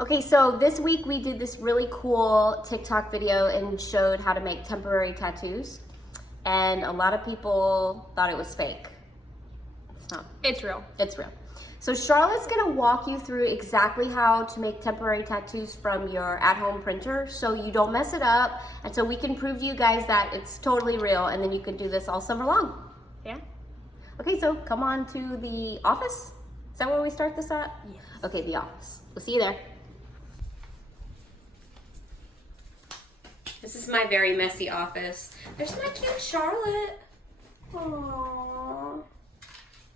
Okay, so this week we did this really cool TikTok video and showed how to make temporary tattoos. And a lot of people thought it was fake. It's not. It's real. It's real. So Charlotte's gonna walk you through exactly how to make temporary tattoos from your at-home printer so you don't mess it up, and so we can prove to you guys that it's totally real, and then you can do this all summer long. Yeah. Okay, so come on to the office. Is that where we start this at? Yes. Okay, the office. We'll see you there. This is my very messy office. There's my cute Charlotte. Aww.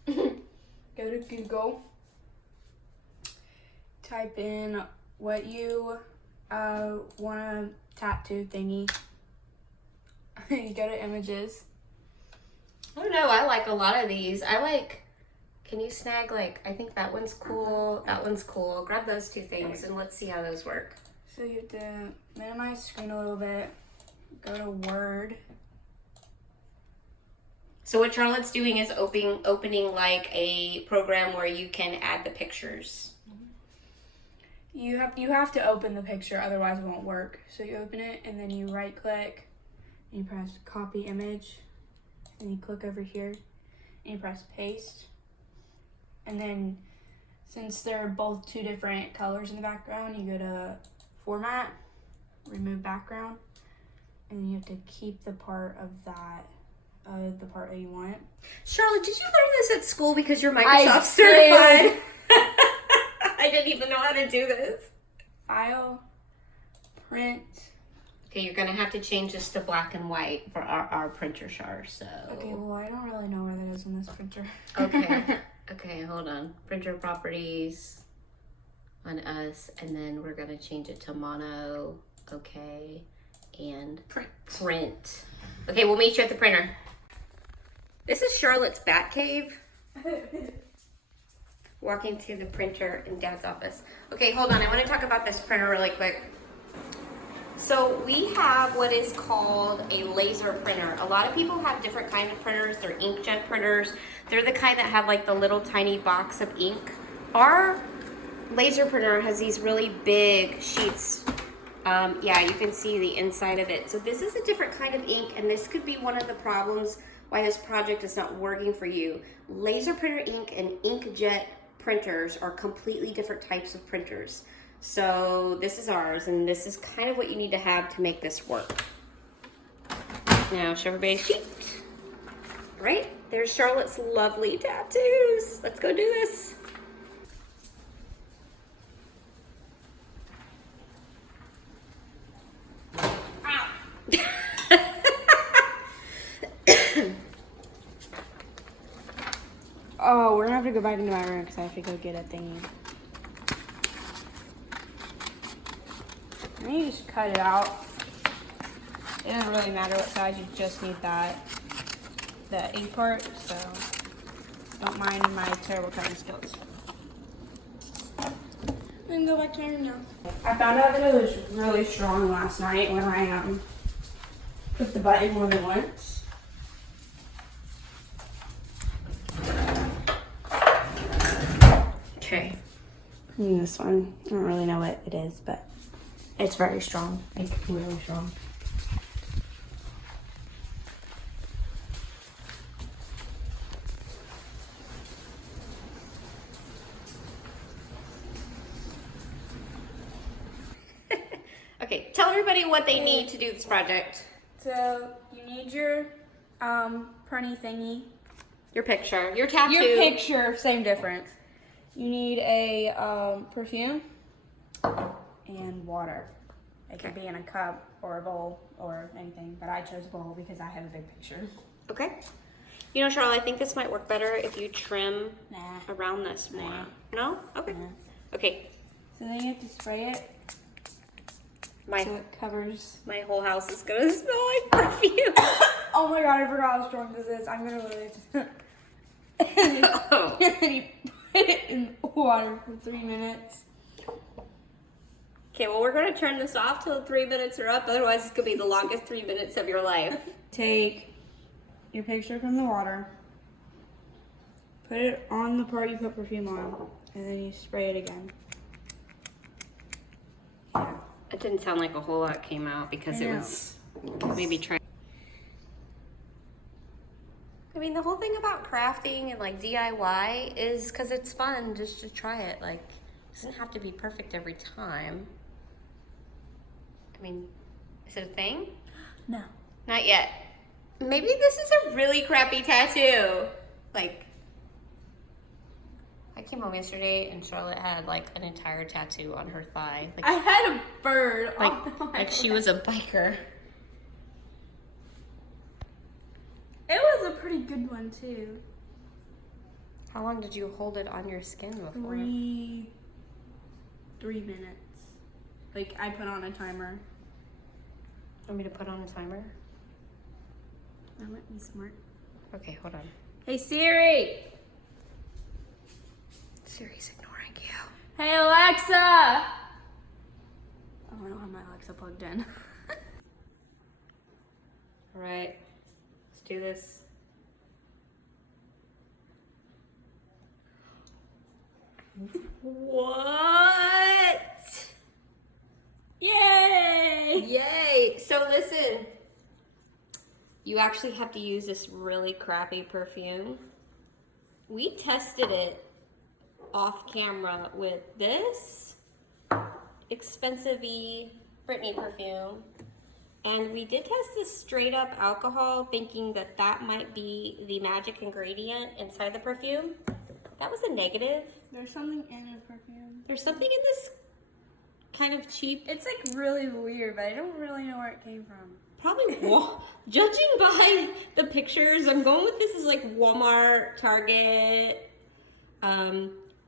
Go to Google. Type in what you want a tattoo thingy. You go to images. I don't know, I like a lot of these. Can you snag I think that one's cool, that one's cool. Grab those two things and let's see how those work. So you have to minimize screen a little bit. Go to Word. So what Charlotte's doing is opening like a program where you can add the pictures. You have to open the picture, otherwise it won't work. So you open it and then you right click and you press copy image and you click over here and you press paste. And then since they're both two different colors in the background, you go to format, remove background, and then you have to keep the part of that, the part that you want. Charlotte, did you learn this at school because you're Microsoft certified? I didn't even know how to do this. File, print. Okay, you're gonna have to change this to black and white for our printer, Char, so. Okay, well, I don't really know where that is on this printer. Okay, okay, hold on. Printer properties on us, and then we're gonna change it to mono, okay, and print. Okay, we'll meet you at the printer. This is Charlotte's bat cave. Walking to the printer in Dad's office. Okay, hold on, I wanna talk about this printer really quick. So we have what is called a laser printer. A lot of people have different kind of printers. They're inkjet printers. They're the kind that have like the little tiny box of ink. Our laser printer has these really big sheets. Yeah, you can see the inside of it. So this is a different kind of ink, and this could be one of the problems why this project is not working for you. Laser printer ink and inkjet printers are completely different types of printers. So this is ours, and this is kind of what you need to have to make this work. Now, show everybody's sheet. Right, there's Charlotte's lovely tattoos. Let's go do this. Ow. Oh, we're gonna have to go back into my room because I have to go get a thingy. And you just cut it out. It doesn't really matter what size, you just need the ink part, so don't mind my terrible cutting skills. We can go back to my room now. I found out that it was really strong last night when I put the button more than once. Okay. And this one, I don't really know what it is, but it's very strong, like really strong. Okay, tell everybody what they need to do this project. So you need your printy thingy. Your picture, your tattoo. Your picture, same difference. You need a perfume and water. It could be in a cup or a bowl or anything, but I chose a bowl because I have a big picture. Okay. You know, Charlotte, I think this might work better if you trim around this more. Nah. No? Okay. Nah. Okay. So then you have to spray it so it covers. My whole house is gonna smell like perfume. Oh my god, I forgot how strong this is. I'm gonna lose. Oh. And you put it in water for 3 minutes. Okay, well, we're gonna turn this off till the 3 minutes are up. Otherwise, it's gonna be the longest 3 minutes of your life. Take your picture from the water, put it on the part you put perfume on, and then you spray it again. It didn't sound like a whole lot came out because it was maybe trying. I mean, the whole thing about crafting and like DIY is because it's fun just to try it. Like, it doesn't have to be perfect every time. I mean, is it a thing? No. Not yet. Maybe this is a really crappy tattoo. Like, I came home yesterday and Charlotte had like an entire tattoo on her thigh. Like, I had a bird. like she was a biker. It was a pretty good one too. How long did you hold it on your skin before? 3 minutes. Like, I put on a timer. Want me to put on a timer? That might be smart. Okay, hold on. Hey Siri! Siri's ignoring you. Hey Alexa! Oh, I don't have my Alexa plugged in. All right, let's do this. What? Yay! Yay! So listen, you actually have to use this really crappy perfume. We tested it off camera with this expensive-y Britney perfume. And we did test this straight up alcohol thinking that that might be the magic ingredient inside the perfume. That was a negative. There's something in the perfume. There's something in this kind of cheap. It's like really weird, but I don't really know where it came from. Probably, judging by the pictures, I'm going with this is like Walmart, Target.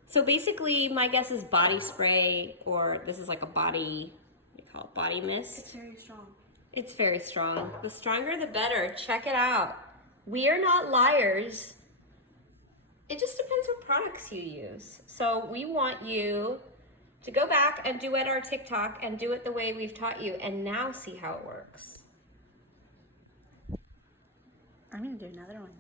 So basically, my guess is body spray, or this is like a body, what do you call it, body mist. It's very strong. It's very strong. The stronger, the better. Check it out. We are not liars. It just depends what products you use. So we want you to go back and duet our TikTok and do it the way we've taught you, and now see how it works. I'm gonna do another one.